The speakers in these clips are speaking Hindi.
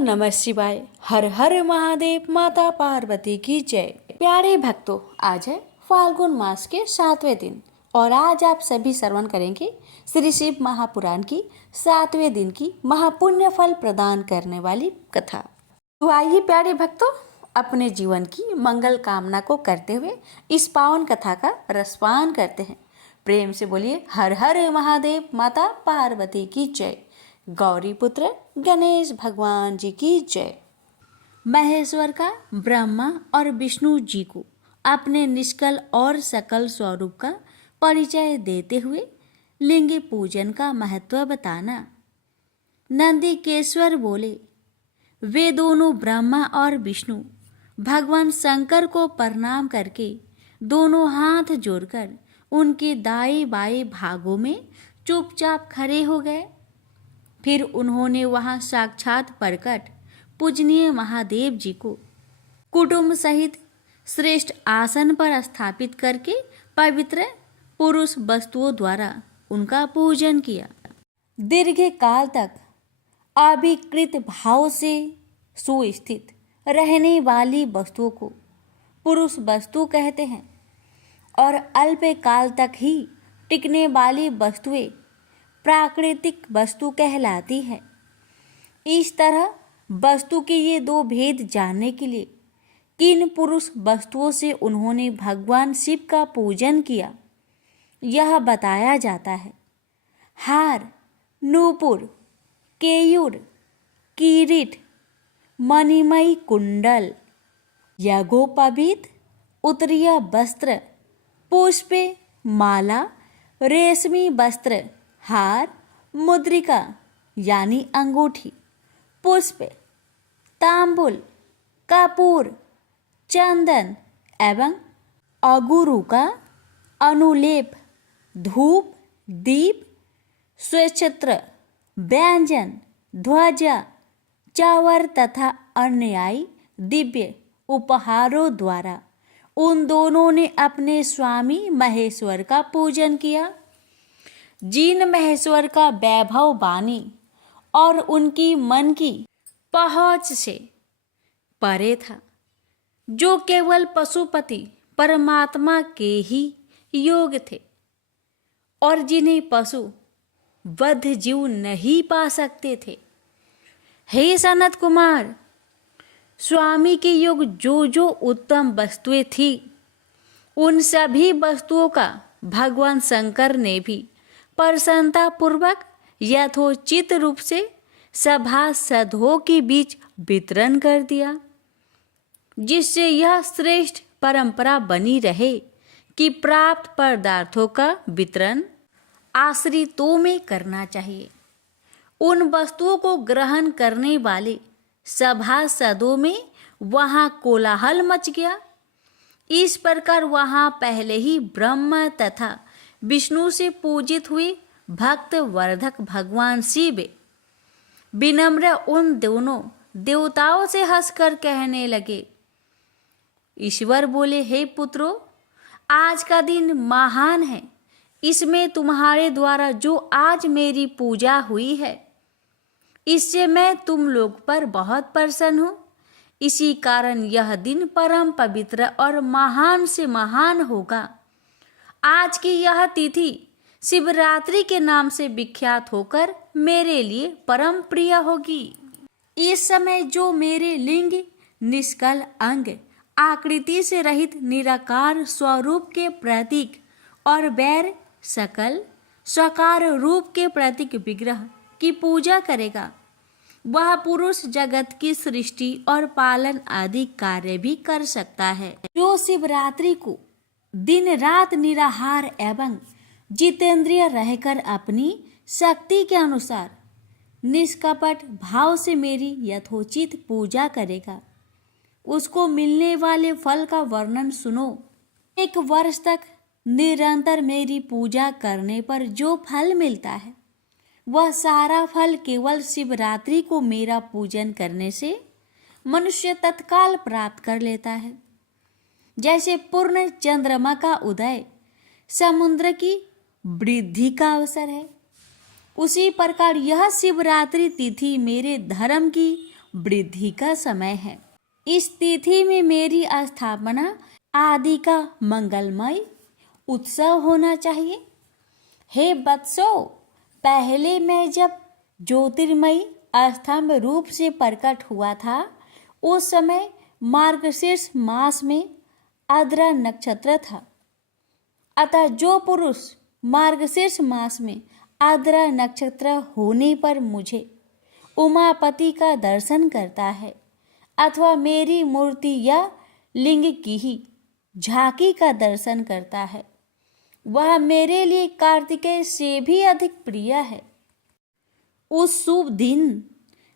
नमः शिवाय। हर हर महादेव। माता पार्वती की जय। प्यारे भक्तों, आज है फाल्गुन मास के 7वें दिन और आज आप सभी श्रवण करेंगे श्री शिव महापुराण की 7वें दिन की महापुण्य फल प्रदान करने वाली कथा। तो आइए प्यारे भक्तों, अपने जीवन की मंगल कामना को करते हुए इस पावन कथा का रसपान करते हैं। प्रेम से बोलिए हर हर महादेव। माता पार्वती की जय। गौरी पुत्र गणेश भगवान जी की जय। महेश्वर का ब्रह्मा और विष्णु जी को अपने निष्कल और सकल स्वरूप का परिचय देते हुए लिंग पूजन का महत्व बताना। नंदिकेश्वर बोले, वे दोनों ब्रह्मा और विष्णु भगवान शंकर को प्रणाम करके दोनों हाथ जोड़कर उनके दाएं बाएं भागों में चुपचाप खड़े हो गए। फिर उन्होंने वहां साक्षात प्रकट पूजनीय महादेव जी को कुटुंब सहित श्रेष्ठ आसन पर स्थापित करके पवित्र पुरुष वस्तुओं द्वारा उनका पूजन किया। दीर्घ काल तक अविकृत भाव से सुस्थित रहने वाली वस्तुओं को पुरुष वस्तु कहते हैं और अल्प काल तक ही टिकने वाली वस्तुएं प्राकृतिक वस्तु कहलाती है। इस तरह वस्तु के ये दो भेद जानने के लिए किन पुरुष वस्तुओं से उन्होंने भगवान शिव का पूजन किया, यह बताया जाता है। हार, नूपुर, केयूर, किरीट, मणिमयी कुंडल, यज्ञोपवीत, उत्तरीय वस्त्र, पुष्पे, माला, रेशमी वस्त्र, हार, मुद्रिका यानी अंगूठी, पुष्प, तांबुल, कपूर, चंदन एवं अगुरु का अनुलेप, धूप, दीप, स्वच्छत्र, व्यंजन, ध्वजा, चावर तथा अन्य दिव्य उपहारों द्वारा उन दोनों ने अपने स्वामी महेश्वर का पूजन किया। जिन महेश्वर का वैभव वाणी और उनकी मन की पहुंच से परे था, जो केवल पशुपति परमात्मा के ही योग थे और जिन्हें पशु वध जीव नहीं पा सकते थे। हे सनत कुमार, स्वामी के योग जो जो उत्तम वस्तुएं थी, उन सभी वस्तुओं का भगवान शंकर ने भी प्रसन्नता पूर्वक यथोचित रूप से सभासदों के बीच वितरण कर दिया, जिससे यह श्रेष्ठ परंपरा बनी रहे कि प्राप्त पदार्थों का वितरण आश्रितों में करना चाहिए। उन वस्तुओं को ग्रहण करने वाले सभासदों में वहां कोलाहल मच गया। इस प्रकार वहां पहले ही ब्रह्मा तथा विष्णु से पूजित हुए भक्त वर्धक भगवान शिव विनम्र उन दोनों देवताओं से हंसकर कहने लगे। ईश्वर बोले, हे पुत्रों, आज का दिन महान है। इसमें तुम्हारे द्वारा जो आज मेरी पूजा हुई है, इससे मैं तुम लोग पर बहुत प्रसन्न हूँ। इसी कारण यह दिन परम पवित्र और महान से महान होगा। आज की यह तिथि शिवरात्रि के नाम से विख्यात होकर मेरे लिए परम प्रिय होगी। इस समय जो मेरे लिंग, निष्कल अंग, आकृति से रहित निराकार स्वरूप के प्रतीक और वैर सकल साकार रूप के प्रतीक विग्रह की पूजा करेगा, वह पुरुष जगत की सृष्टि और पालन आदि कार्य भी कर सकता है। जो शिवरात्रि को दिन रात निराहार एवं जितेंद्रिय रहकर अपनी शक्ति के अनुसार निष्कपट भाव से मेरी यथोचित पूजा करेगा, उसको मिलने वाले फल का वर्णन सुनो। 1 वर्ष तक निरंतर मेरी पूजा करने पर जो फल मिलता है, वह सारा फल केवल शिवरात्रि को मेरा पूजन करने से मनुष्य तत्काल प्राप्त कर लेता है। जैसे पूर्ण चंद्रमा का उदय समुद्र की वृद्धि का अवसर है, उसी प्रकार यह शिवरात्रि तिथि मेरे धर्म की वृद्धि का समय है। इस तिथि में मेरी स्थापना आदि का मंगलमय उत्सव होना चाहिए। हे वत्सो, पहले मैं जब ज्योतिर्मयी स्तंभ रूप से प्रकट हुआ था, उस समय मार्गशीर्ष मास में आर्द्रा नक्षत्र था। अतः जो पुरुष मार्गशीर्ष मास में आर्द्रा नक्षत्र होने पर मुझे उमापति का दर्शन करता है अथवा मेरी मूर्ति या लिंग की ही झांकी का दर्शन करता है, वह मेरे लिए कार्तिकेय से भी अधिक प्रिय है। उस शुभ दिन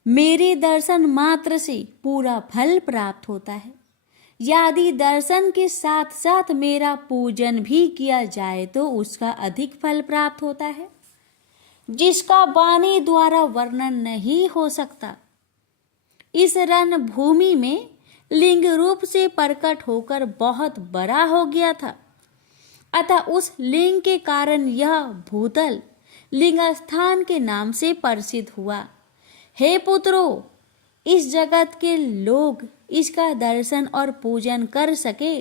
मेरे दर्शन मात्र से पूरा फल प्राप्त होता है। यदि दर्शन के साथ साथ मेरा पूजन भी किया जाए तो उसका अधिक फल प्राप्त होता है, जिसका वाणी द्वारा वर्णन नहीं हो सकता। इस रणभूमि में लिंग रूप से प्रकट होकर बहुत बड़ा हो गया था, अतः उस लिंग के कारण यह भूतल लिंग स्थान के नाम से प्रसिद्ध हुआ। हे पुत्रों, इस जगत के लोग इसका दर्शन और पूजन कर सके,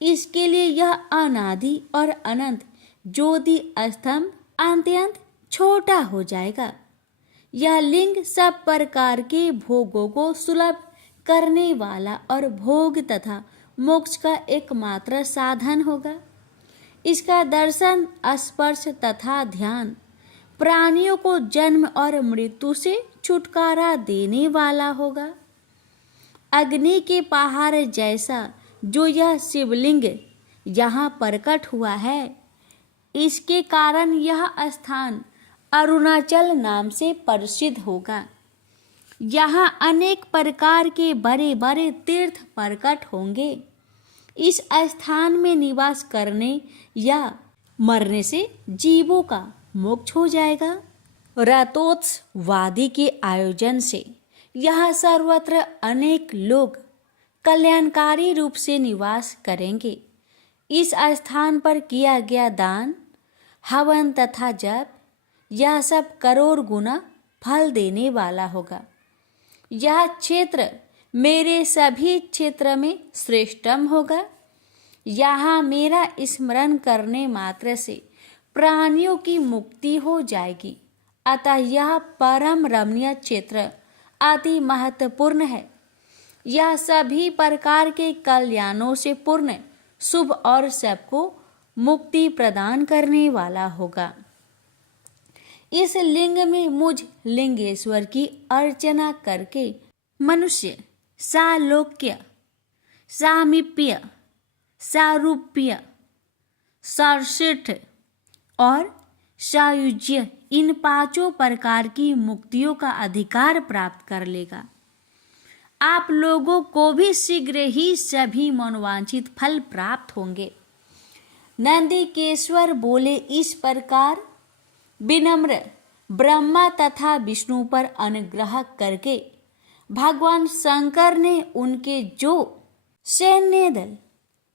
इसके लिए यह अनादि और अनंत ज्योति स्तंभ अत्यंत छोटा हो जाएगा। यह लिंग सब प्रकार के भोगों को सुलभ करने वाला और भोग तथा मोक्ष का एकमात्र साधन होगा। इसका दर्शन, स्पर्श तथा ध्यान प्राणियों को जन्म और मृत्यु से छुटकारा देने वाला होगा। अग्नि के पहाड़ जैसा जो यह शिवलिंग यहाँ प्रकट हुआ है, इसके कारण यह स्थान अरुणाचल नाम से प्रसिद्ध होगा। यहाँ अनेक प्रकार के बड़े बड़े तीर्थ प्रकट होंगे। इस स्थान में निवास करने या मरने से जीवों का मोक्ष हो जाएगा। रथोत्सवादि के आयोजन से यहाँ सर्वत्र अनेक लोग कल्याणकारी रूप से निवास करेंगे। इस स्थान पर किया गया दान, हवन तथा जप, यह सब करोड़ गुना फल देने वाला होगा। यह क्षेत्र मेरे सभी क्षेत्र में श्रेष्ठतम होगा। यहाँ मेरा स्मरण करने मात्र से प्राणियों की मुक्ति हो जाएगी। अतः यह परम रमणीय क्षेत्र अति महत्वपूर्ण है। यह सभी प्रकार के कल्याणों से पूर्ण, शुभ और सबको मुक्ति प्रदान करने वाला होगा। इस लिंग में मुझ लिंगेश्वर की अर्चना करके मनुष्य सालोक्य, सामीप्य, सारूप्य, सार्षिठ और सायुज्य इन पांचों प्रकार की मुक्तियों का अधिकार प्राप्त कर लेगा। आप लोगों को भी शीघ्र ही सभी मनोवांछित फल प्राप्त होंगे। नंदिकेश्वर बोले, इस प्रकार विनम्र ब्रह्मा तथा विष्णु पर अनुग्रह करके भगवान शंकर ने उनके जो सैन्य दल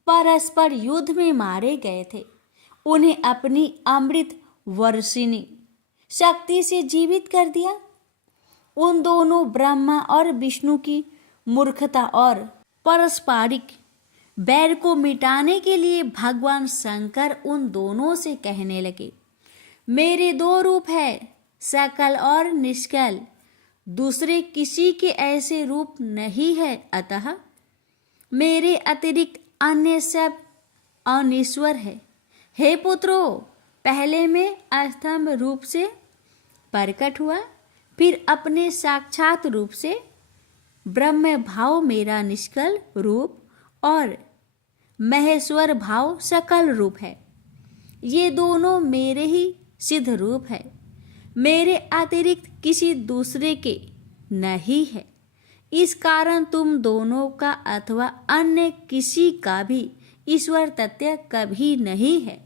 परस्पर युद्ध में मारे गए थे, उन्हें अपनी अमृत वर्षिणी शक्ति से जीवित कर दिया। उन दोनों ब्रह्मा और विष्णु की मूर्खता और पारस्परिक बैर को मिटाने के लिए भगवान शंकर उन दोनों से कहने लगे, मेरे दो रूप है, सकल और निष्कल, दूसरे किसी के ऐसे रूप नहीं है। अतः मेरे अतिरिक्त अन्य सब अनिश्वर है। हे पुत्रों, पहले मैं स्तंभ रूप से प्रकट हुआ, फिर अपने साक्षात रूप से ब्रह्म भाव मेरा निष्कल रूप और महेश्वर भाव सकल रूप है। ये दोनों मेरे ही सिद्ध रूप है, मेरे अतिरिक्त किसी दूसरे के नहीं है। इस कारण तुम दोनों का अथवा अन्य किसी का भी ईश्वर तत्व कभी नहीं है।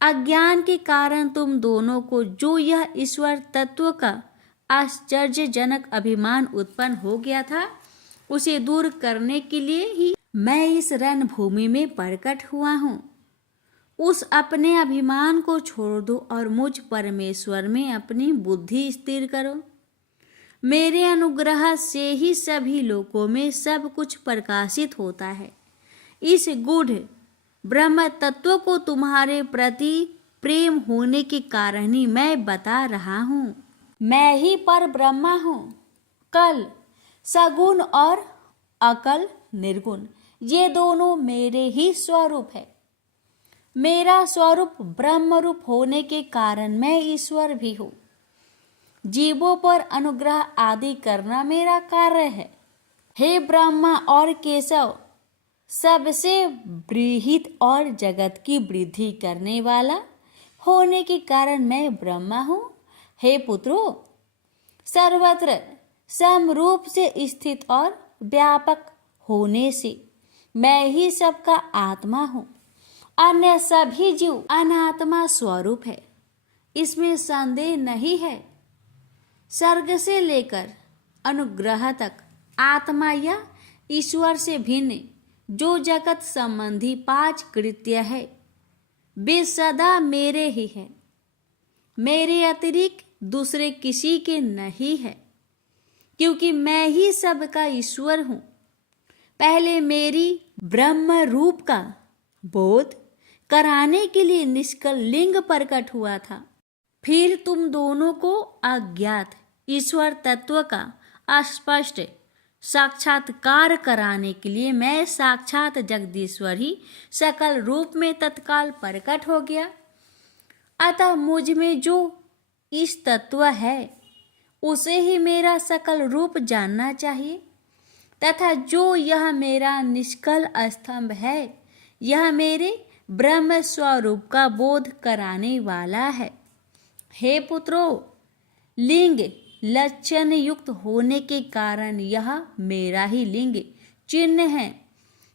अज्ञान के कारण तुम दोनों को जो यह ईश्वर तत्व का आश्चर्यजनक अभिमान उत्पन्न हो गया था, उसे दूर करने के लिए ही मैं इस रणभूमि में प्रकट हुआ हूँ। उस अपने अभिमान को छोड़ दो और मुझ परमेश्वर में अपनी बुद्धि स्थिर करो। मेरे अनुग्रह से ही सभी लोकों में सब कुछ प्रकाशित होता है। इस गूढ़ ब्रह्म तत्व को तुम्हारे प्रति प्रेम होने के कारण ही मैं बता रहा हूँ। मैं ही पर ब्रह्मा हूँ। कल सगुण और अकल निर्गुण, ये दोनों मेरे ही स्वरूप है। मेरा स्वरूप ब्रह्म रूप होने के कारण मैं ईश्वर भी हूँ। जीवों पर अनुग्रह आदि करना मेरा कार्य है। हे ब्रह्मा और केशव, सबसे बृहत और जगत की वृद्धि करने वाला होने के कारण मैं ब्रह्मा हूँ। हे पुत्रों, सर्वत्र समरूप से स्थित और व्यापक होने से मैं ही सबका आत्मा हूँ। अन्य सभी जीव अनात्मा स्वरूप है, इसमें संदेह नहीं है। सर्ग से लेकर अनुग्रह तक आत्मा या ईश्वर से भिन्न जो जगत संबंधी 5 कृत्य है, वे सदा मेरे ही है। मेरे अतिरिक्त दूसरे किसी के नहीं है, क्योंकि मैं ही सबका ईश्वर हूँ। पहले मेरी ब्रह्म रूप का बोध कराने के लिए निष्कल लिंग प्रकट हुआ था। फिर तुम दोनों को अज्ञात ईश्वर तत्व का स्पष्ट साक्षात्कार कराने के लिए मैं साक्षात जगदीश्वर ही सकल रूप में तत्काल प्रकट हो गया। अतः मुझ में जो इस तत्व है उसे ही मेरा सकल रूप जानना चाहिए, तथा जो यह मेरा निष्कल स्तंभ है, यह मेरे ब्रह्म स्वरूप का बोध कराने वाला है। हे पुत्रों, लिंग लक्षण युक्त होने के कारण यह मेरा ही लिंग चिन्ह है।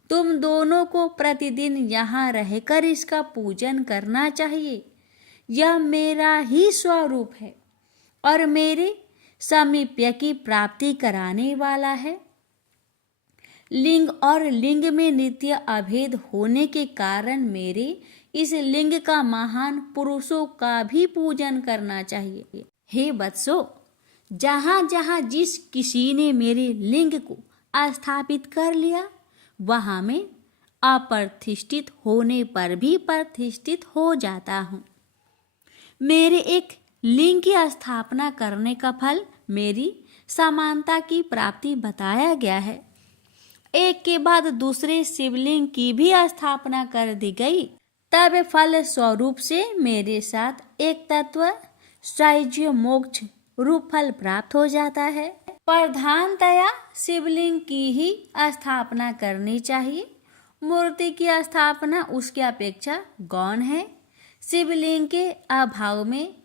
तुम दोनों को प्रतिदिन यहाँ रहकर इसका पूजन करना चाहिए। यह मेरा ही स्वरूप है और मेरे सामीप्य की प्राप्ति कराने वाला है। लिंग और लिंग में नित्य अभेद होने के कारण मेरे इस लिंग का महान पुरुषों का भी पूजन करना चाहिए। हे वत्सो, जहाँ जहाँ जिस किसी ने मेरे लिंग को स्थापित कर लिया, वहाँ मैं अप्रतिष्ठित होने पर भी प्रतिष्ठित हो जाता हूँ। मेरे एक लिंग की स्थापना करने का फल मेरी समानता की प्राप्ति बताया गया है। एक के बाद दूसरे शिवलिंग की भी स्थापना कर दी गई, तब फल स्वरूप से मेरे साथ एक तत्व सायुज्य मोक्ष रूप फल प्राप्त हो जाता है। प्रधानतया शिवलिंग की ही स्थापना करनी चाहिए। मूर्ति की स्थापना उसकी अपेक्षा गौण है। शिवलिंग के अभाव में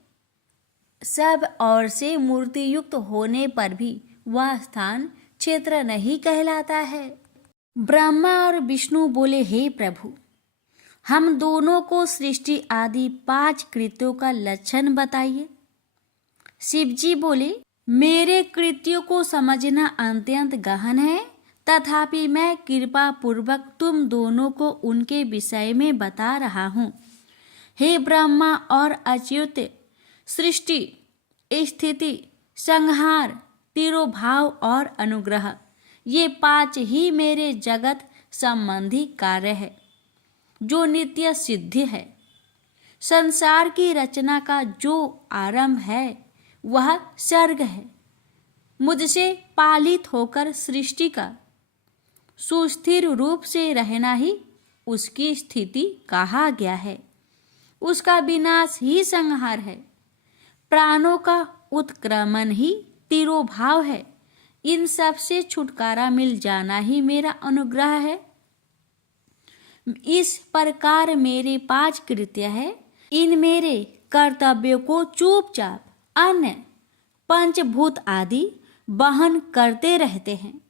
सब और से मूर्ति युक्त होने पर भी वह स्थान क्षेत्र नहीं कहलाता है। ब्रह्मा और विष्णु बोले, हे प्रभु, हम दोनों को सृष्टि आदि 5 कृत्यों का लक्षण बताइए। शिवजी बोले, मेरे कृत्यों को समझना अत्यंत गहन है, तथापि मैं कृपा पूर्वक तुम दोनों को उनके विषय में बता रहा हूँ। हे ब्रह्मा और अच्युत, सृष्टि, स्थिति, संहार, तिरोभाव और अनुग्रह, ये 5 ही मेरे जगत संबंधी कार्य है जो नित्य सिद्ध है। संसार की रचना का जो आरंभ है वह सर्ग है। मुझसे पालित होकर सृष्टि का सुस्थिर रूप से रहना ही उसकी स्थिति कहा गया है। उसका विनाश ही संहार है। प्राणों का उत्क्रमण ही तिरोभाव है। इन सब से छुटकारा मिल जाना ही मेरा अनुग्रह है। इस प्रकार मेरे 5 कृत्य है। इन मेरे कर्तव्यों को चुपचाप अन्य पंचभूत आदि वहन करते रहते हैं।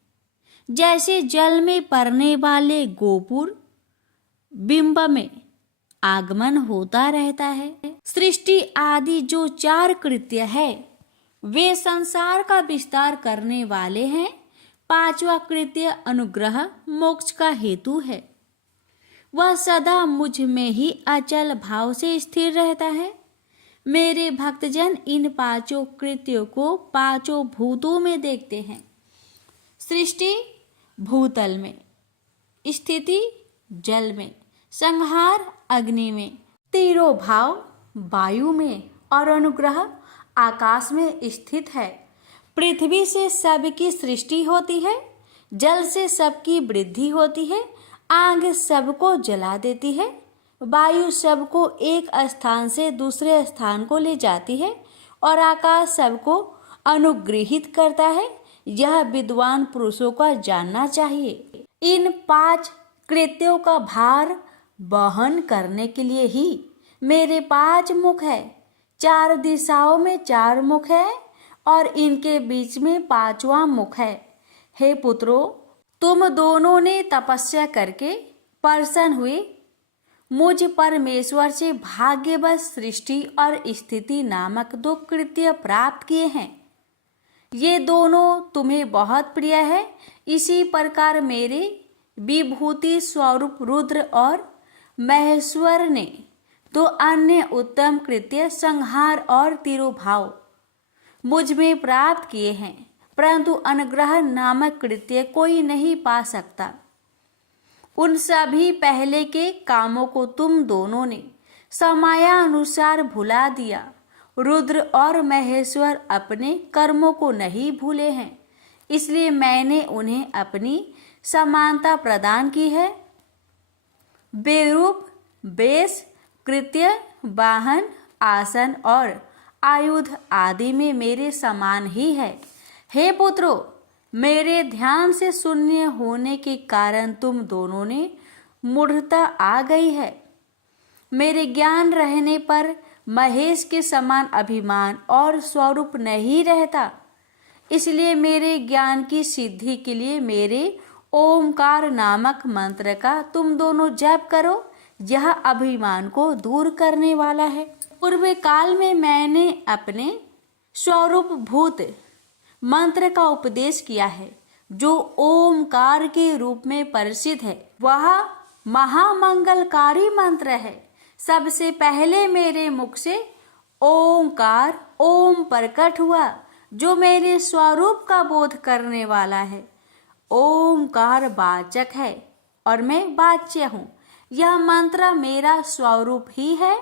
जैसे जल में पड़ने वाले गोपुर बिंब में आगमन होता रहता है। सृष्टि आदि जो 4 कृत्य है वे संसार का विस्तार करने वाले हैं। 5वां कृत्य अनुग्रह मोक्ष का हेतु है। वह सदा मुझ में ही अचल भाव से स्थिर रहता है। मेरे भक्तजन इन पांचों कृत्यों को पांचों भूतों में देखते हैं। सृष्टि भूतल में, स्थिति जल में, संहार अग्नि में, तिरोभाव वायु में और अनुग्रह आकाश में स्थित है। पृथ्वी से सबकी सृष्टि होती है, जल से सबकी वृद्धि होती है, आग सबको जला देती है, वायु सबको एक स्थान से दूसरे स्थान को ले जाती है और आकाश सबको अनुग्रहित करता है। यह विद्वान पुरुषों का जानना चाहिए। इन 5 कृत्यों का भार वहन करने के लिए ही मेरे 5 मुख है। 4 दिशाओं में 4 मुख है और इनके बीच में 5वां मुख है। हे पुत्रों, तुम दोनों ने तपस्या करके प्रसन्न हुए मुझ परमेश्वर से भाग्यवश सृष्टि और स्थिति नामक 2 कृत्य प्राप्त किए हैं। ये दोनों तुम्हें बहुत प्रिय है। इसी प्रकार मेरे विभूति स्वरूप रुद्र और महेश्वर ने 2 अन्य उत्तम कृत्य संहार और तिरोभाव मुझ में प्राप्त किए हैं, परंतु अनुग्रह नामक कृत्य कोई नहीं पा सकता। उन सभी पहले के कामों को तुम दोनों ने समयानुसार भुला दिया। रुद्र और महेश्वर अपने कर्मों को नहीं भूले हैं, इसलिए मैंने उन्हें अपनी समानता प्रदान की है। बेरूप, वेश, कृत्य, वाहन, आसन और आयुध आदि में मेरे समान ही है। हे पुत्रों, मेरे ध्यान से शून्य होने के कारण तुम दोनों ने मूढ़ता आ गई है। मेरे ज्ञान रहने पर महेश के समान अभिमान और स्वरूप नहीं रहता, इसलिए मेरे ज्ञान की सिद्धि के लिए मेरे ओमकार नामक मंत्र का तुम दोनों जप करो। यह अभिमान को दूर करने वाला है। पूर्व काल में मैंने अपने स्वरूप भूत मंत्र का उपदेश किया है, जो ओमकार के रूप में प्रसिद्ध है। वह महामंगलकारी मंत्र है। सबसे पहले मेरे मुख से ओंकार ओम प्रकट हुआ, जो मेरे स्वरूप का बोध करने वाला है। ओंकार वाचक है और मैं वाच्य हूँ। यह मंत्र मेरा स्वरूप ही है।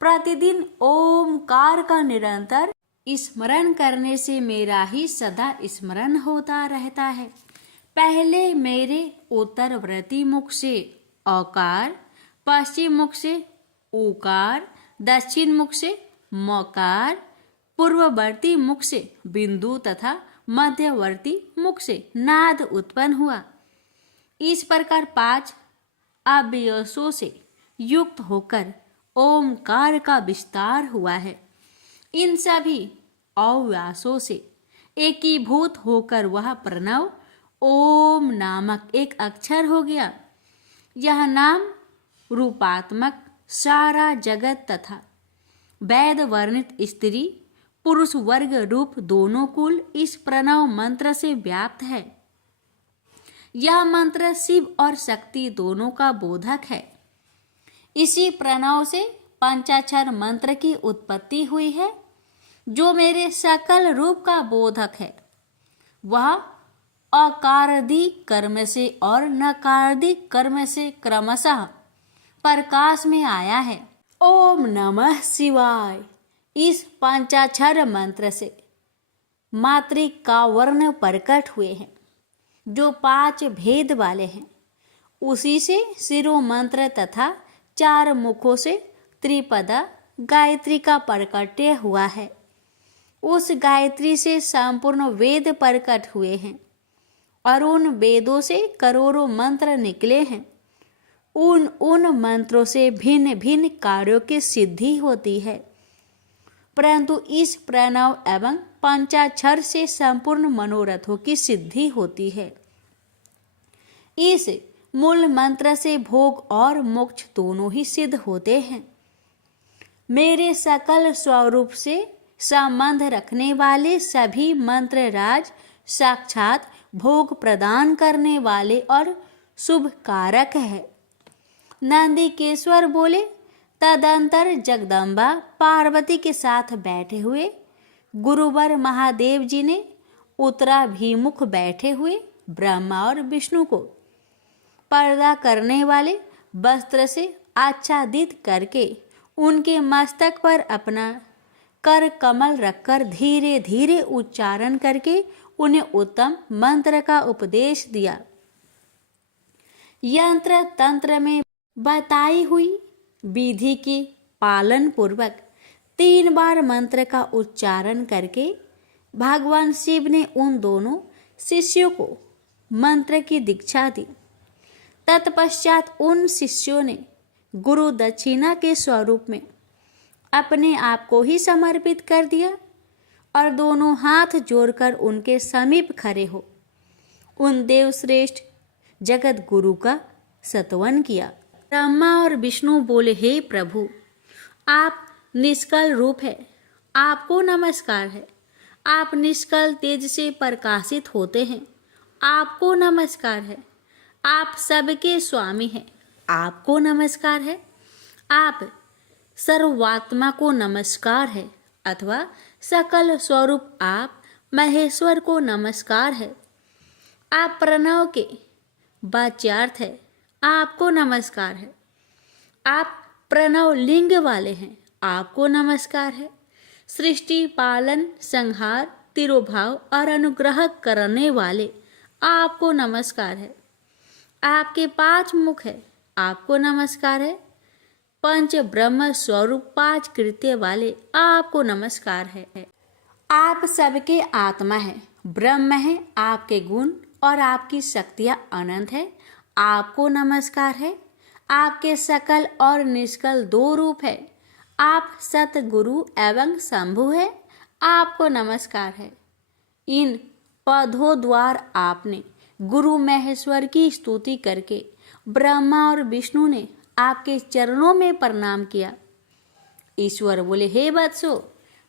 प्रतिदिन ओंकार का निरंतर स्मरण करने से मेरा ही सदा स्मरण होता रहता है। पहले मेरे उत्तरवर्ती मुख से औकार, पश्चिम मुख से ऊकार, दक्षिण मुख से मकार, पूर्ववर्ती मुख से बिंदु तथा मध्यवर्ती मुख से नाद उत्पन्न हुआ। इस प्रकार 5 अव्ययों से युक्त होकर ओमकार का विस्तार हुआ है। इन सभी अव्यासों से एकीभूत होकर वह प्रणव ओम नामक एक अक्षर हो गया। यह नाम रूपात्मक सारा जगत तथा वेद वर्णित स्त्री पुरुष वर्ग रूप दोनों कुल इस प्रणव मंत्र से व्याप्त है। यह मंत्र शिव और शक्ति दोनों का बोधक है। इसी प्रणव से पंचाक्षर मंत्र की उत्पत्ति हुई है, जो मेरे सकल रूप का बोधक है। वह अकारादि कर्म से और नकारादि कर्म से क्रमशः प्रकाश में आया है। ओम नमः शिवाय इस पंचाक्षर मंत्र से मातृका वर्ण प्रकट हुए हैं, जो 5 भेद वाले हैं। उसी से शिरो मंत्र तथा 4 मुखों से त्रिपदा गायत्री का प्रकट्य हुआ है। उस गायत्री से संपूर्ण वेद प्रकट हुए हैं और उन वेदों से करोड़ों मंत्र निकले हैं। उन मंत्रों से भिन्न भिन्न कार्यों की सिद्धि होती है, परंतु इस प्रणव एवं पंचाक्षर से संपूर्ण मनोरथों की सिद्धि होती है। इस मूल मंत्र से भोग और मोक्ष दोनों ही सिद्ध होते हैं। मेरे सकल स्वरूप से संबंध रखने वाले सभी मंत्र राज साक्षात भोग प्रदान करने वाले और शुभ कारक है। नंदिकेश्वर बोले, तदंतर जगदम्बा पार्वती के साथ बैठे हुए गुरुवर महादेव जी ने उत्तराभिमुख बैठे हुए ब्रह्मा और विष्णु को पर्दा करने वाले वस्त्र से आच्छादित करके उनके मस्तक पर अपना कर कमल रखकर धीरे धीरे उच्चारण करके उन्हें उत्तम मंत्र का उपदेश दिया। यंत्र तंत्र में बताई हुई विधि के पालन पूर्वक 3 बार मंत्र का उच्चारण करके भगवान शिव ने उन दोनों शिष्यों को मंत्र की दीक्षा दी। तत्पश्चात उन शिष्यों ने गुरु दक्षिणा के स्वरूप में अपने आप को ही समर्पित कर दिया और दोनों हाथ जोड़कर उनके समीप खड़े हो उन देवश्रेष्ठ जगत गुरु का स्तवन किया। ब्रह्मा और विष्णु बोले, हे प्रभु, आप निष्कल रूप है, आपको नमस्कार है। आप निष्कल तेज से प्रकाशित होते हैं, आपको नमस्कार है। आप सबके स्वामी हैं, आपको नमस्कार है। आप सर्वात्मा को नमस्कार है अथवा सकल स्वरूप आप महेश्वर को नमस्कार है। आप प्रणव के वाच्यार्थ है, आपको नमस्कार है। आप प्रणव लिंग वाले हैं, आपको नमस्कार है। सृष्टि पालन संहार तिरोभाव और अनुग्रह करने वाले आपको नमस्कार है। आपके 5 मुख है, आपको नमस्कार है। पंच ब्रह्म स्वरूप 5 कृत्य वाले आपको नमस्कार है। आप सबके आत्मा है, ब्रह्म है। आपके गुण और आपकी शक्तियाँ अनंत है, आपको नमस्कार है। आपके सकल और निष्कल 2 रूप है। आप सतगुरु एवं शंभु है, आपको नमस्कार है। इन पदों द्वारा आपने गुरु महेश्वर की स्तुति करके ब्रह्मा और विष्णु ने आपके चरणों में प्रणाम किया। ईश्वर बोले, हे वत्सो,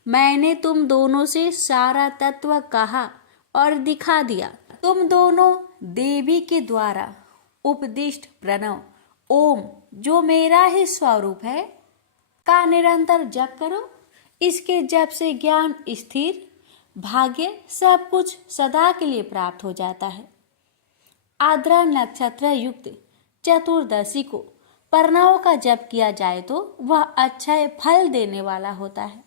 मैंने तुम दोनों से सारा तत्व कहा और दिखा दिया। तुम दोनों देवी के द्वारा उपदिष्ट प्रणव ओम, जो मेरा ही स्वरूप है, का निरंतर जप करो। इसके जप से ज्ञान, स्थिर भाग्य सब कुछ सदा के लिए प्राप्त हो जाता है। आद्रा नक्षत्र युक्त चतुर्दशी को प्रणव का जप किया जाए तो वह अक्षय फल देने वाला होता है।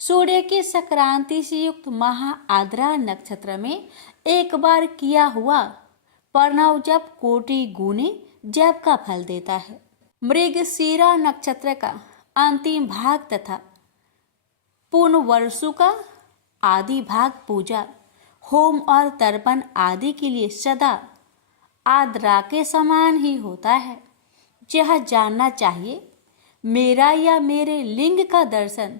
सूर्य की संक्रांति से युक्त महा आद्रा नक्षत्र में एक बार किया हुआ प्रणव जप कोटि गुने जप का फल देता है। मृगशिरा नक्षत्र का अंतिम भाग तथा पुनर्वसु का आदि भाग पूजा, होम और तर्पण आदि के लिए सदा आद्रा के समान ही होता है। यह जानना चाहिए, मेरा या मेरे लिंग का दर्शन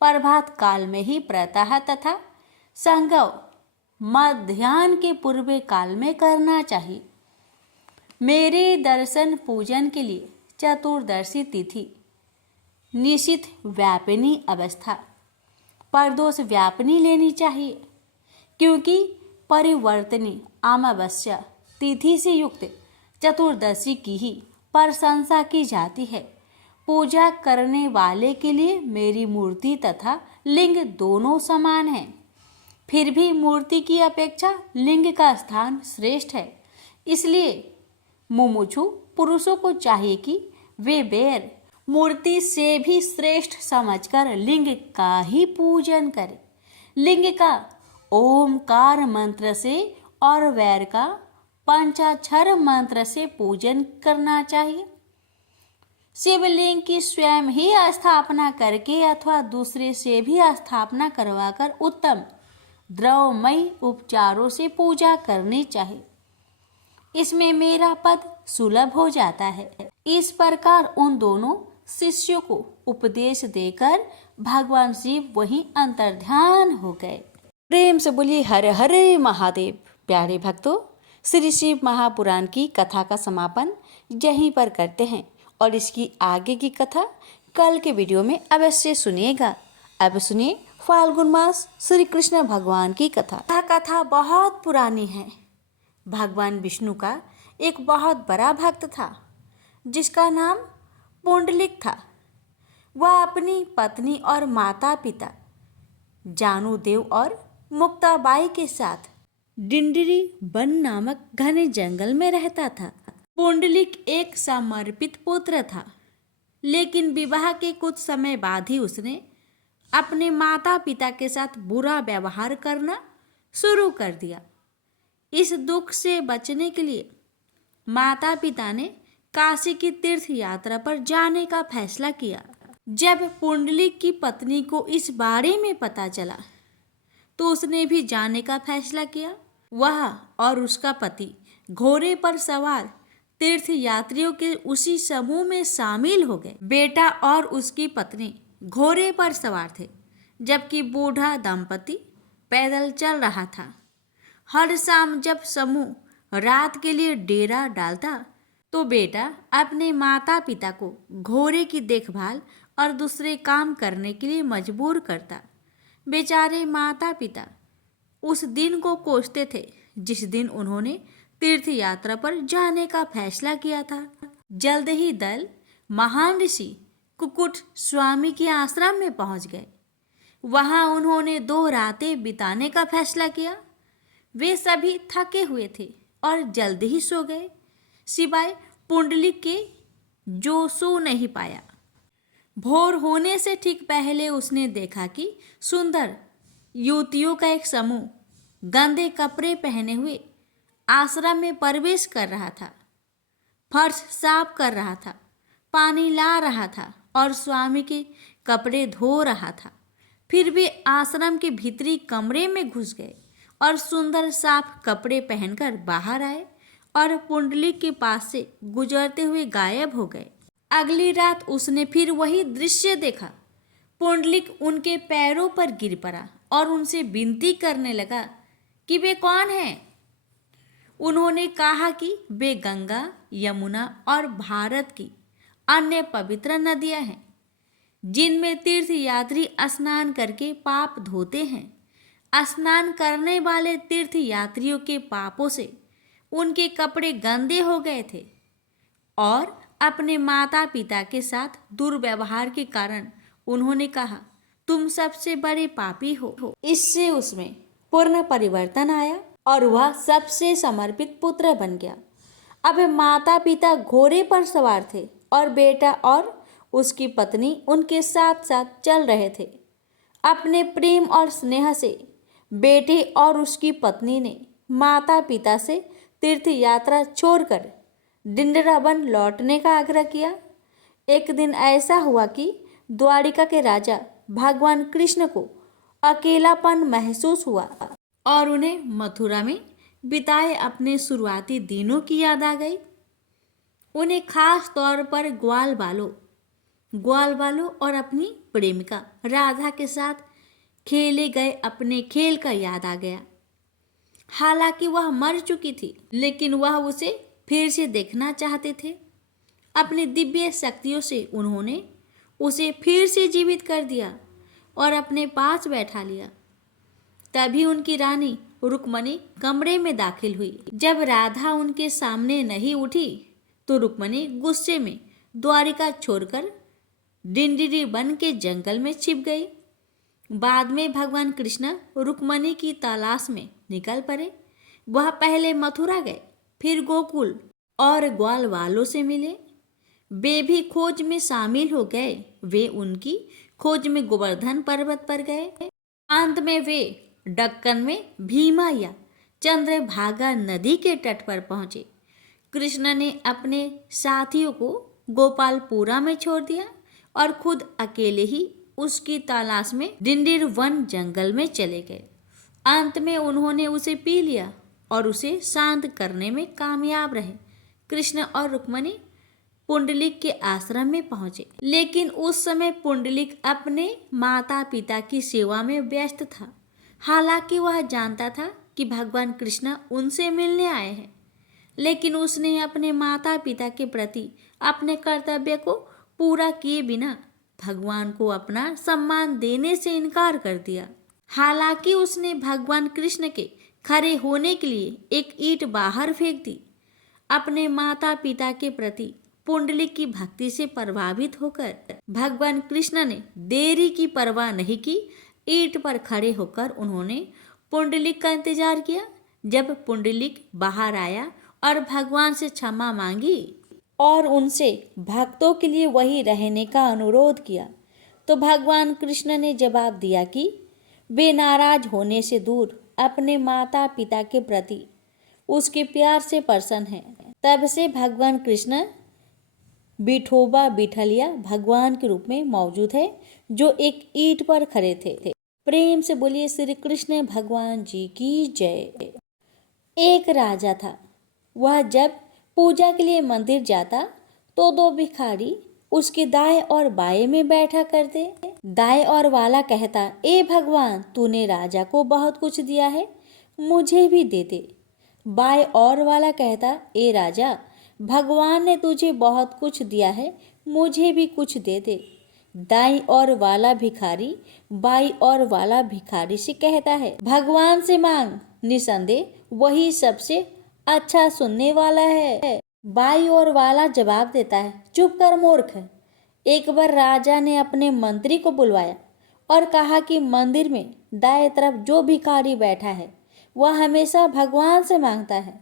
प्रभात काल में ही प्रातः तथा संगव मध्याह्न के पूर्व काल में करना चाहिए। मेरे दर्शन पूजन के लिए चतुर्दशी तिथि निशित व्यापिनी अवस्था परदोष व्यापनी लेनी चाहिए, क्योंकि परिवर्तनी अमावस्या तिथि से युक्त चतुर्दशी की ही प्रशंसा की जाती है। पूजा करने वाले के लिए मेरी मूर्ति तथा लिंग दोनों समान हैं, फिर भी मूर्ति की अपेक्षा लिंग का स्थान श्रेष्ठ है। इसलिए मुमुक्षु पुरुषों को चाहिए कि वे बेर मूर्ति से भी श्रेष्ठ समझकर लिंग का ही पूजन करें। लिंग का ओमकार मंत्र से और वैर का पंचाक्षर मंत्र से पूजन करना चाहिए। शिवलिंग की स्वयं ही स्थापना करके अथवा दूसरे से भी स्थापना करवाकर उत्तम द्रवमयी उपचारों से पूजा करनी चाहिए। इसमें मेरा पद सुलभ हो जाता है। इस प्रकार उन दोनों शिष्यों को उपदेश देकर भगवान शिव वहीं अंतर्ध्यान हो गए। प्रेम से बोलिए हर हर महादेव। प्यारे भक्तों, श्री शिव महापुराण की कथा का समापन यहीं पर करते हैं और इसकी आगे की कथा कल के वीडियो में अवश्य सुनिएगा। अब सुनिए फाल्गुन मास श्री कृष्ण भगवान की कथा। यह कथा बहुत पुरानी है। भगवान विष्णु का एक बहुत बड़ा भक्त था जिसका नाम पुंडलिक था। वह अपनी पत्नी और माता पिता जानुदेव और मुक्ताबाई के साथ डिंडरी वन नामक घने जंगल में रहता था। पुंडलिक एक समर्पित पुत्र था, लेकिन विवाह के कुछ समय बाद ही उसने अपने माता पिता के साथ बुरा व्यवहार करना शुरू कर दिया। इस दुख से बचने के लिए माता पिता ने काशी की तीर्थ यात्रा पर जाने का फैसला किया। जब पुंडलिक की पत्नी को इस बारे में पता चला तो उसने भी जाने का फैसला किया। वह और उसका पति घोड़े पर सवार तीर्थ यात्रियों के उसी समूह में शामिल हो गए। बेटा और उसकी पत्नी घोड़े पर सवार थे, जबकि बूढ़ा दंपति पैदल चल रहा था। हर शाम जब समूह रात के लिए डेरा डालता तो बेटा अपने माता पिता को घोड़े की देखभाल और दूसरे काम करने के लिए मजबूर करता। बेचारे माता पिता उस दिन को कोसते थे जिस दिन उन्होंने तीर्थ यात्रा पर जाने का फैसला किया था। जल्द ही दल महान ऋषि कुकुट स्वामी के आश्रम में पहुंच गए। वहां उन्होंने 2 रातें बिताने का फैसला किया। वे सभी थके हुए थे और जल्द ही सो गए, सिवाय पुंडलिक के, जो सो नहीं पाया। भोर होने से ठीक पहले उसने देखा कि सुंदर युवतियों का एक समूह गंदे कपड़े पहने हुए आश्रम में प्रवेश कर रहा था, फर्श साफ कर रहा था, पानी ला रहा था और स्वामी के कपड़े धो रहा था। फिर वे आश्रम के भीतरी कमरे में घुस गए और सुंदर साफ कपड़े पहनकर बाहर आए और पुंडलिक के पास से गुजरते हुए गायब हो गए। अगली रात उसने फिर वही दृश्य देखा। पुंडलिक उनके पैरों पर गिर पड़ा और उनसे विनती करने लगा कि वे कौन हैं। उन्होंने कहा कि वे गंगा, यमुना और भारत की अन्य पवित्र नदियां हैं, जिनमें तीर्थ यात्री स्नान करके पाप धोते हैं। स्नान करने वाले तीर्थ यात्रियों के पापों से उनके कपड़े गंदे हो गए थे और अपने माता पिता के साथ दुर्व्यवहार के कारण उन्होंने कहा, तुम सबसे बड़े पापी हो। इससे उसमें पूर्ण परिवर्तन आया और वह सबसे समर्पित पुत्र बन गया। अब माता पिता घोड़े पर सवार थे और बेटा और उसकी पत्नी उनके साथ साथ चल रहे थे। अपने प्रेम और स्नेह से बेटे और उसकी पत्नी ने माता पिता से तीर्थ यात्रा छोड़कर डिंडरा वन लौटने का आग्रह किया। एक दिन ऐसा हुआ कि द्वारिका के राजा भगवान कृष्ण को अकेलापन महसूस हुआ और उन्हें मथुरा में बिताए अपने शुरुआती दिनों की याद आ गई। उन्हें खास तौर पर ग्वाल बालों और अपनी प्रेमिका राधा के साथ खेले गए अपने खेल का याद आ गया। हालांकि वह मर चुकी थी, लेकिन वह उसे फिर से देखना चाहते थे। अपनी दिव्य शक्तियों से उन्होंने उसे फिर से जीवित कर दिया और अपने पास बैठा लिया। तभी उनकी रानी रुक्मणी कमरे में दाखिल हुई। जब राधा उनके सामने नहीं उठी तो रुक्मणी गुस्से में द्वारिका छोड़कर डिंडरी वन के जंगल में छिप गई। बाद में भगवान कृष्ण रुक्मणी की तलाश में निकल पड़े। वह पहले मथुरा गए, फिर गोकुल और ग्वाल वालों से मिले। वे भी खोज में शामिल हो गए। वे उनकी खोज में गोवर्धन पर्वत पर गए। अंत में वे दक्कन में भीमा या चंद्रभागा नदी के तट पर पहुंचे। कृष्ण ने अपने साथियों को गोपालपुरा में छोड़ दिया और खुद अकेले ही उसकी तलाश में डिंडीर वन जंगल में चले गए। अंत में उन्होंने उसे पी लिया और उसे शांत करने में कामयाब रहे। कृष्ण और रुक्मणी पुंडलिक के आश्रम में पहुंचे, लेकिन उस समय पुंडलिक अपने माता पिता की सेवा में व्यस्त था। हालांकि वह जानता था कि भगवान कृष्ण उनसे मिलने आए हैं, लेकिन उसने अपने माता पिता के प्रति अपने कर्तव्य को पूरा किए बिना भगवान को अपना सम्मान देने से इनकार कर दिया। हालांकि उसने भगवान कृष्ण के खड़े होने के लिए एक ईंट बाहर फेंक दी। अपने माता पिता के प्रति पुंडलिक की भक्ति से प्रभावित होकर भगवान कृष्ण ने देरी की परवाह नहीं की। ईंट पर खड़े होकर उन्होंने पुंडलिक का इंतजार किया। जब पुंडलिक बाहर आया और भगवान से क्षमा मांगी और उनसे भक्तों के लिए वही रहने का अनुरोध किया, तो भगवान कृष्ण ने जवाब दिया कि वे नाराज होने से दूर अपने माता पिता के प्रति उसके प्यार से प्रसन्न हैं। तब से भगवान कृष्ण विठोबा विठलिया भगवान के रूप में मौजूद है, जो एक ईंट पर खड़े थे। प्रेम से बोलिए श्री कृष्ण भगवान जी की जय। एक राजा था। वह जब पूजा के लिए मंदिर जाता तो दो भिखारी उसके दाएं और बाएं में बैठा करते। दाएं और वाला कहता, ए भगवान, तूने राजा को बहुत कुछ दिया है, मुझे भी दे दे। बाएं और वाला कहता, ए राजा, भगवान ने तुझे बहुत कुछ दिया है, मुझे भी कुछ दे दे। दाईं और वाला भिखारी बाईं और वाला भिखारी से कहता है, भगवान से मांग, निसंदेह वही सबसे अच्छा सुनने वाला है। बाईं ओर वाला जवाब देता है, चुप कर मूर्ख। एक बार राजा ने अपने मंत्री को बुलवाया और कहा कि मंदिर में दाएं तरफ जो भिखारी बैठा है वह हमेशा भगवान से मांगता है,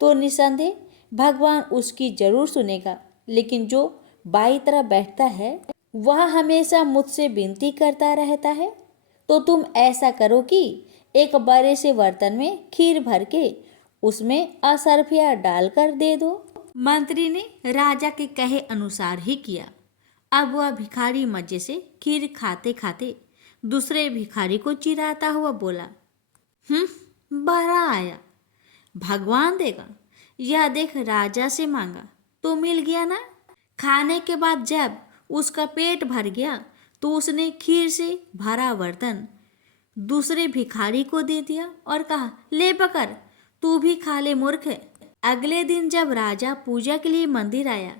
तो निसंदेह भगवान उसकी जरूर सुनेगा। लेकिन जो बाईं तरफ बैठता है वह हमेशा मुझसे विनती करता रहता है। तो तुम ऐसा करो कि एक बड़े से बर्तन में खीर भर के उसमें असरफिया डालकर दे दो। मंत्री ने राजा के कहे अनुसार ही किया। अब वह भिखारी मजे से खीर खाते खाते दूसरे भिखारी को चिढ़ाता हुआ बोला, बड़ा आया, भगवान देगा। यह देख, राजा से मांगा तो मिल गया ना। खाने के बाद जब उसका पेट भर गया तो उसने खीर से भरा बर्तन दूसरे भिखारी को दे दिया और कहा, ले पकड़, तू भी खा ले मूर्ख। अगले दिन जब राजा पूजा के लिए मंदिर आया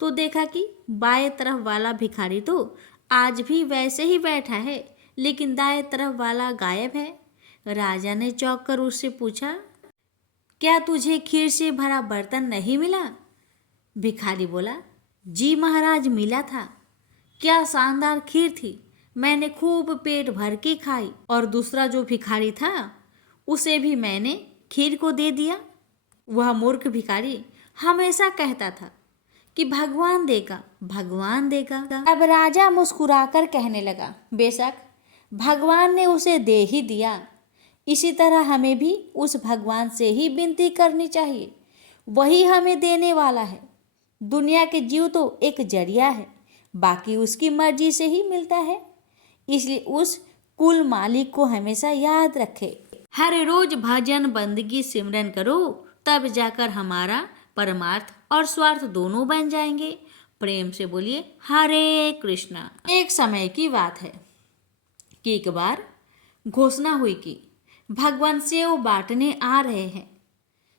तो देखा कि बाएं तरफ वाला भिखारी तो आज भी वैसे ही बैठा है, लेकिन दाएं तरफ वाला गायब है। राजा ने चौंक कर उससे पूछा, क्या तुझे खीर से भरा बर्तन नहीं मिला? भिखारी बोला, जी महाराज, मिला था। क्या शानदार खीर थी, मैंने खूब पेट भर के खाई और दूसरा जो भिखारी था उसे भी मैंने खीर को दे दिया। वह मूर्ख भिखारी हमेशा कहता था कि भगवान देगा, भगवान देगा। अब राजा मुस्कुराकर कहने लगा, बेशक भगवान ने उसे दे ही दिया। इसी तरह हमें भी उस भगवान से ही विनती करनी चाहिए, वही हमें देने वाला है। दुनिया के जीव तो एक जरिया है, बाकी उसकी मर्जी से ही मिलता है। इसलिए उस कुल मालिक को हमेशा याद रखे। हर रोज भजन बंदगी सिमरन करो, तब जाकर हमारा परमार्थ और स्वार्थ दोनों बन जाएंगे। प्रेम से बोलिए हरे कृष्णा। एक समय की बात है कि एक बार घोषणा हुई कि भगवान सेव बांटने आ रहे हैं।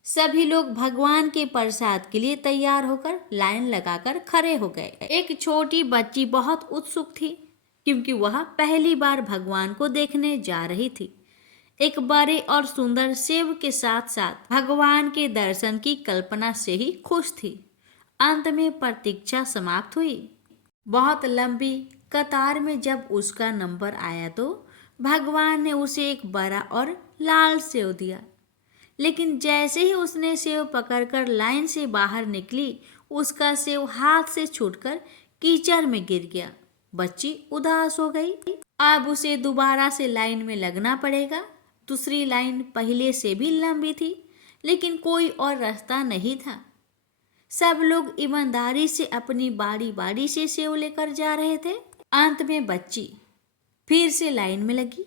सभी लोग भगवान के प्रसाद के लिए तैयार होकर लाइन लगाकर खड़े हो गए। एक छोटी बच्ची बहुत उत्सुक थी, क्योंकि वह पहली बार भगवान को देखने जा रही थी। एक बड़े और सुंदर सेव के साथ साथ भगवान के दर्शन की कल्पना से ही खुश थी। अंत में प्रतीक्षा समाप्त हुई। बहुत लंबी कतार में जब उसका नंबर आया तो भगवान ने उसे एक बड़ा और लाल सेव दिया। लेकिन जैसे ही उसने सेव पकड़कर लाइन से बाहर निकली, उसका सेव हाथ से छूटकर कीचड़ में गिर गया। बच्ची उदास हो गई। अब उसे दोबारा से लाइन में लगना पड़ेगा। दूसरी लाइन पहले से भी लंबी थी, लेकिन कोई और रास्ता नहीं था। सब लोग ईमानदारी से अपनी बारी बारी से सेव लेकर जा रहे थे। अंत में बच्ची फिर से लाइन में लगी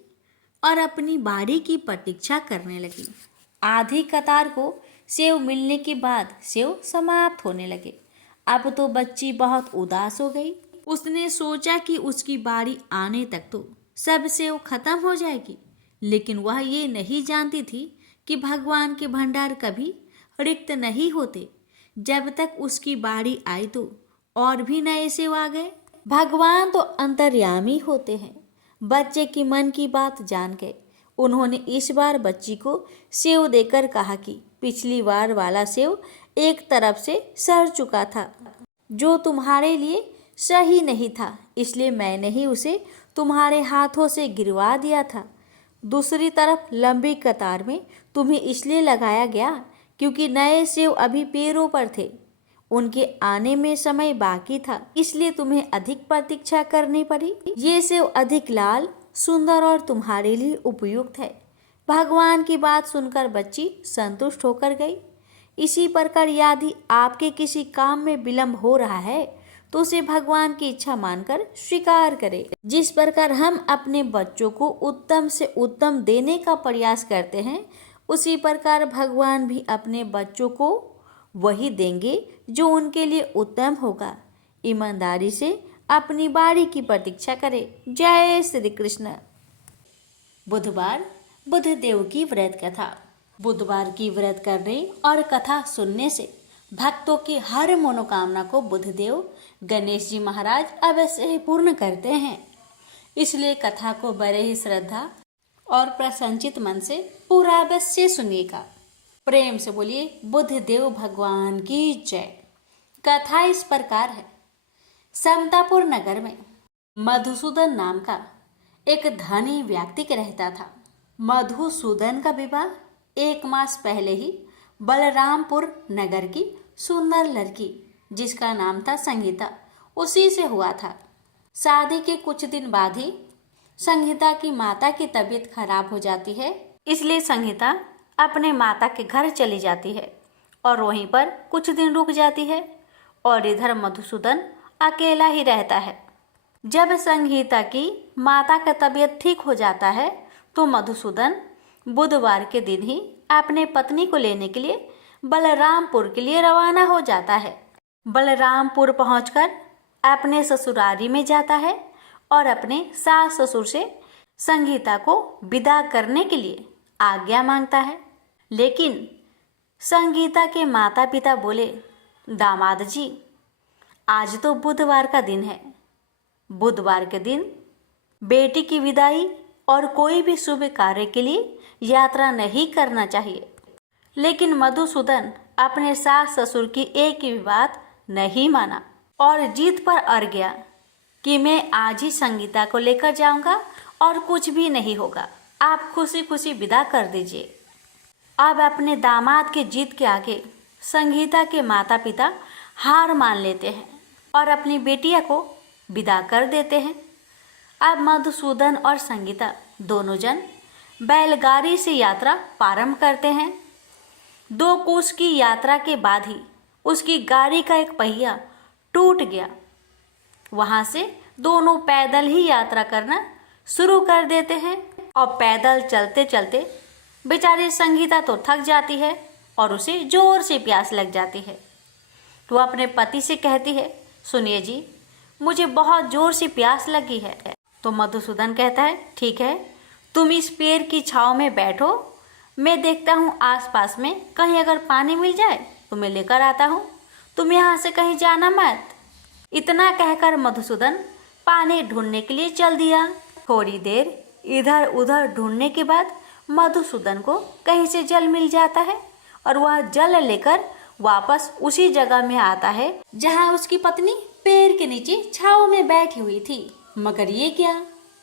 और अपनी बारी की प्रतीक्षा करने लगी। आधी कतार को सेव मिलने के बाद सेव समाप्त होने लगे। अब तो बच्ची बहुत उदास हो गई। उसने सोचा कि उसकी बारी आने तक तो सब सेव खत्म हो जाएगी, लेकिन वह ये नहीं जानती थी कि भगवान के भंडार कभी रिक्त नहीं होते। जब तक उसकी बारी आई तो और भी नए सेव आ गए। भगवान तो अंतर्यामी होते हैं। बच्चे की मन की बात जान गए। उन्होंने इस बार बच्ची को सेव देकर कहा कि पिछली बार वाला सेव एक तरफ से सड़ चुका था, जो तुम्हारे लिए सही नहीं था, इसलिए मैंने ही उसे तुम्हारे हाथों से गिरवा दिया था। दूसरी तरफ लंबी कतार में तुम्हें इसलिए लगाया गया क्योंकि नए सेब अभी पेड़ों पर थे, उनके आने में समय बाकी था, इसलिए तुम्हें अधिक प्रतीक्षा करनी पड़ी। ये सेब अधिक लाल, सुंदर और तुम्हारे लिए उपयुक्त है। भगवान की बात सुनकर बच्ची संतुष्ट होकर गई। इसी प्रकार यदि आपके किसी काम में विलंब हो रहा है तो उसे भगवान की इच्छा मानकर स्वीकार करें। जिस प्रकार हम अपने बच्चों को उत्तम से उत्तम देने का प्रयास करते हैं, उसी प्रकार भगवान भी अपने बच्चों को वही देंगे जो उनके लिए उत्तम होगा। ईमानदारी से अपनी बारी की प्रतीक्षा करें। जय श्री कृष्ण। बुधवार बुद्धदेव की व्रत कथा। बुधवार की व्रत करने और कथा सुनने से भक्तों की हर मनोकामना को बुद्धदेव गणेश जी महाराज अवश्य ही पूर्ण करते हैं। इसलिए कथा को बड़े ही श्रद्धा और प्रसन्नचित मन से पूरा अवश्य सुनिएगा। प्रेम से बोलिए बुद्धदेव भगवान की जय। कथा इस प्रकार है। समतापुर नगर में मधुसूदन नाम का एक धनी व्यक्ति रहता था। मधुसूदन का विवाह 1 मास पहले ही बलरामपुर नगर की सुंदर लड़की, जिसका नाम था संगीता, उसी से हुआ था। शादी के कुछ दिन बाद ही संगीता की माता की तबीयत खराब हो जाती है, इसलिए संगीता अपने माता के घर चली जाती है और वहीं पर कुछ दिन रुक जाती है और इधर मधुसूदन अकेला ही रहता है। जब संगीता की माता का तबीयत ठीक हो जाता है तो मधुसूदन बुधवार के दिन ही अपने पत्नी को लेने के लिए बलरामपुर के लिए रवाना हो जाता है। बलरामपुर पहुंचकर अपने ससुरारी में जाता है और अपने सास ससुर से संगीता को विदा करने के लिए आज्ञा मांगता है। लेकिन संगीता के माता पिता बोले, दामाद जी, आज तो बुधवार का दिन है। बुधवार के दिन बेटी की विदाई और कोई भी शुभ कार्य के लिए यात्रा नहीं करना चाहिए। लेकिन मधुसूदन अपने सास ससुर की एक ही बात नहीं माना और जीत पर अड़ गया कि मैं आज ही संगीता को लेकर जाऊंगा और कुछ भी नहीं होगा, आप खुशी खुशी विदा कर दीजिए। अब अपने दामाद के जीत के आगे संगीता के माता पिता हार मान लेते हैं और अपनी बेटिया को विदा कर देते हैं। अब मधुसूदन और संगीता दोनों जन बैलगाड़ी से यात्रा प्रारंभ करते हैं। 2 कोस की यात्रा के बाद ही उसकी गाड़ी का एक पहिया टूट गया। वहां से दोनों पैदल ही यात्रा करना शुरू कर देते हैं और पैदल चलते चलते बेचारी संगीता तो थक जाती है और उसे जोर से प्यास लग जाती है। तो वह अपने पति से कहती है, सुनिए जी, मुझे बहुत जोर से प्यास लगी है। तो मधुसूदन कहता है, ठीक है, तुम इस पेड़ की छांव में बैठो, मैं देखता हूँ आसपास में कहीं अगर पानी मिल जाए तो मैं लेकर आता हूँ, तुम यहाँ से कहीं जाना मत। इतना कहकर मधुसूदन पानी ढूंढने के लिए चल दिया। थोड़ी देर इधर उधर ढूंढने के बाद मधुसूदन को कहीं से जल मिल जाता है और वह जल लेकर वापस उसी जगह में आता है जहाँ उसकी पत्नी पेड़ के नीचे छांव में बैठी हुई थी। मगर ये क्या,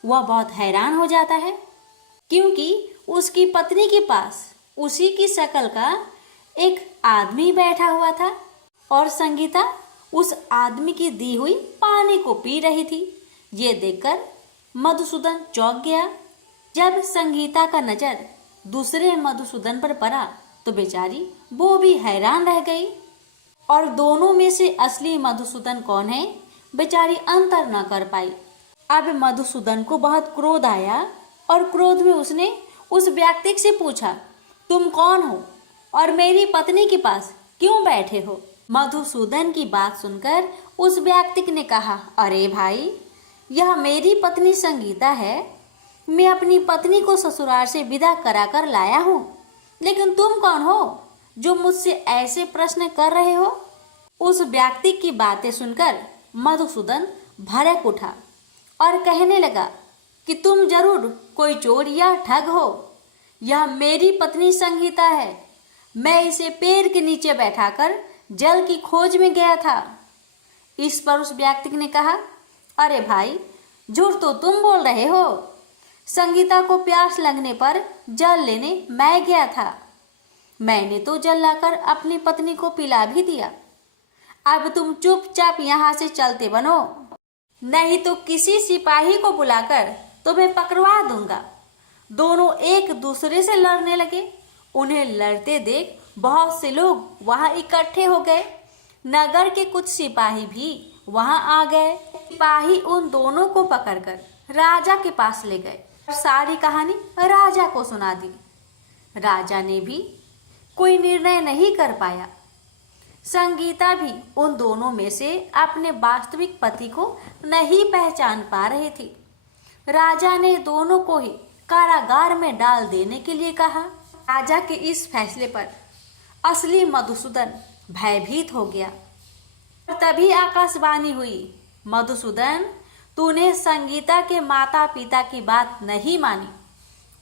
वह बहुत हैरान हो जाता है क्योंकि उसकी पत्नी के पास उसी की शक्ल का एक आदमी बैठा हुआ था और संगीता उस आदमी की दी हुई पानी को पी रही थी। ये देखकर मधुसूदन चौंक गया। जब संगीता का नजर दूसरे मधुसूदन पर पड़ा तो बेचारी वो भी हैरान रह गई और दोनों में से असली मधुसूदन कौन है बेचारी अंतर न कर पाई। अब मधुसूदन को बहुत क्रोध आया और क्रोध में उसने उस व्यक्ति से पूछा, तुम कौन हो और मेरी पत्नी के पास क्यों बैठे हो? मधुसूदन की बात सुनकर उस व्यक्ति ने कहा, अरे भाई, यह मेरी पत्नी संगीता है। मैं अपनी पत्नी को ससुराल से विदा कराकर लाया हूँ, लेकिन तुम कौन हो जो मुझसे ऐसे प्रश्न कर रहे हो? उस व्यक्ति की बातें सुनकर मधुसूदन भड़क उठा और कहने लगा कि तुम जरूर कोई चोर या ठग हो। यह मेरी पत्नी संगीता है। मैं इसे पेड़ के नीचे बैठाकर जल की खोज में गया था। इस पर उस व्यक्ति ने कहा, अरे भाई, झूठ तो तुम बोल रहे हो। संगीता को प्यास लगने पर जल लेने मैं गया था। मैंने तो जल लाकर अपनी पत्नी को पिला भी दिया। अब तुम चुपचाप यहाँ से चलते बनो, नहीं तो किसी सिपाही को बुलाकर तुम्हें पकड़वा दूंगा। दोनों एक दूसरे से लड़ने लगे। उन्हें लड़ते देख बहुत से लोग वहां इकट्ठे हो गए। नगर के कुछ सिपाही भी वहां आ गए। सिपाही उन दोनों को पकड़कर राजा के पास ले गए। सारी कहानी राजा को सुना दी। राजा ने भी कोई निर्णय नहीं कर पाया। संगीता भी उन दोनों में से अपने वास्तविक पति को नहीं पहचान पा रही थी। राजा ने दोनों को ही कारागार में डाल देने के लिए कहा। राजा के इस फैसले पर असली मधुसूदन भयभीत हो गया। तभी आकाशवाणी हुई, मधुसूदन, तूने संगीता के माता पिता की बात नहीं मानी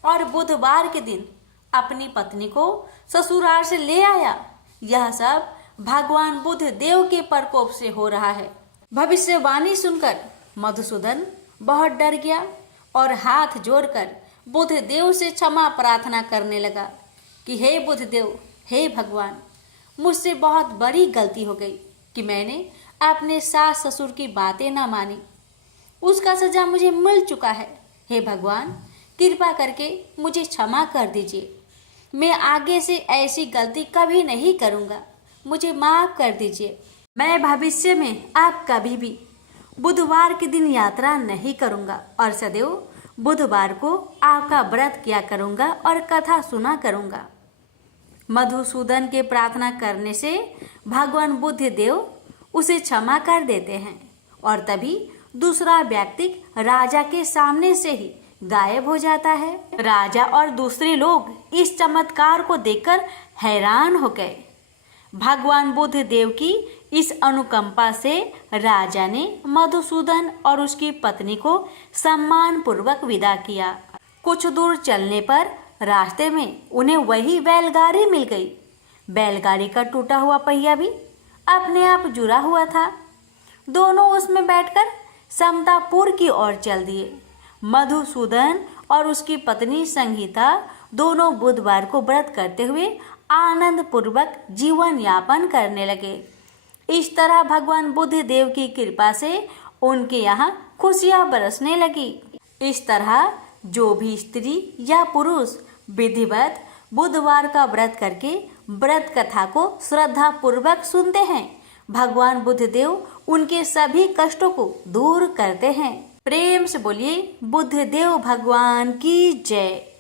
और बुधवार के दिन अपनी पत्नी को ससुराल से ले आया। यह सब भगवान बुद्ध देव के प्रकोप से हो रहा है। भविष्यवाणी सुनकर मधुसूदन बहुत डर गया और हाथ जोड़कर बुद्ध देव से क्षमा प्रार्थना करने लगा कि हे बुद्ध देव, हे भगवान, मुझसे बहुत बड़ी गलती हो गई कि मैंने अपने सास ससुर की बातें न मानी। उसका सजा मुझे मिल चुका है। हे भगवान, कृपा करके मुझे क्षमा कर दीजिए। मैं आगे से ऐसी गलती कभी नहीं करूँगा। मुझे माफ कर दीजिए। मैं भविष्य में आप कभी भी बुधवार के दिन यात्रा नहीं करूँगा और सदैव बुधवार को आपका व्रत किया करूँगा और कथा सुना करूँगा। मधुसूदन के प्रार्थना करने से भगवान बुद्ध देव उसे क्षमा कर देते हैं और तभी दूसरा व्यक्ति राजा के सामने से ही गायब हो जाता है। राजा और दूसरे लोग इस चमत्कार को देखकर हैरान हो गए। भगवान बुद्ध देव की इस अनुकंपा से राजा ने मधुसूदन और उसकी पत्नी को सम्मान पूर्वक विदा किया। कुछ दूर चलने पर रास्ते में उन्हें वही बैलगाड़ी मिल गई। बैलगाड़ी का टूटा हुआ पहिया भी अपने आप जुड़ा हुआ था। दोनों उसमें बैठकर समतापुर की ओर चल दिए। मधुसूदन और उसकी पत्नी संगीता दोनों बुधवार को व्रत करते हुए आनंद पूर्वक जीवन यापन करने लगे। इस तरह भगवान बुद्ध देव की कृपा से उनके यहाँ खुशियाँ बरसने लगी। इस तरह जो भी स्त्री या पुरुष विधिवत बुधवार का व्रत करके व्रत कथा को श्रद्धा पूर्वक सुनते हैं, भगवान बुद्ध देव उनके सभी कष्टों को दूर करते हैं। प्रेम से बोलिए बुद्ध देव भगवान की जय।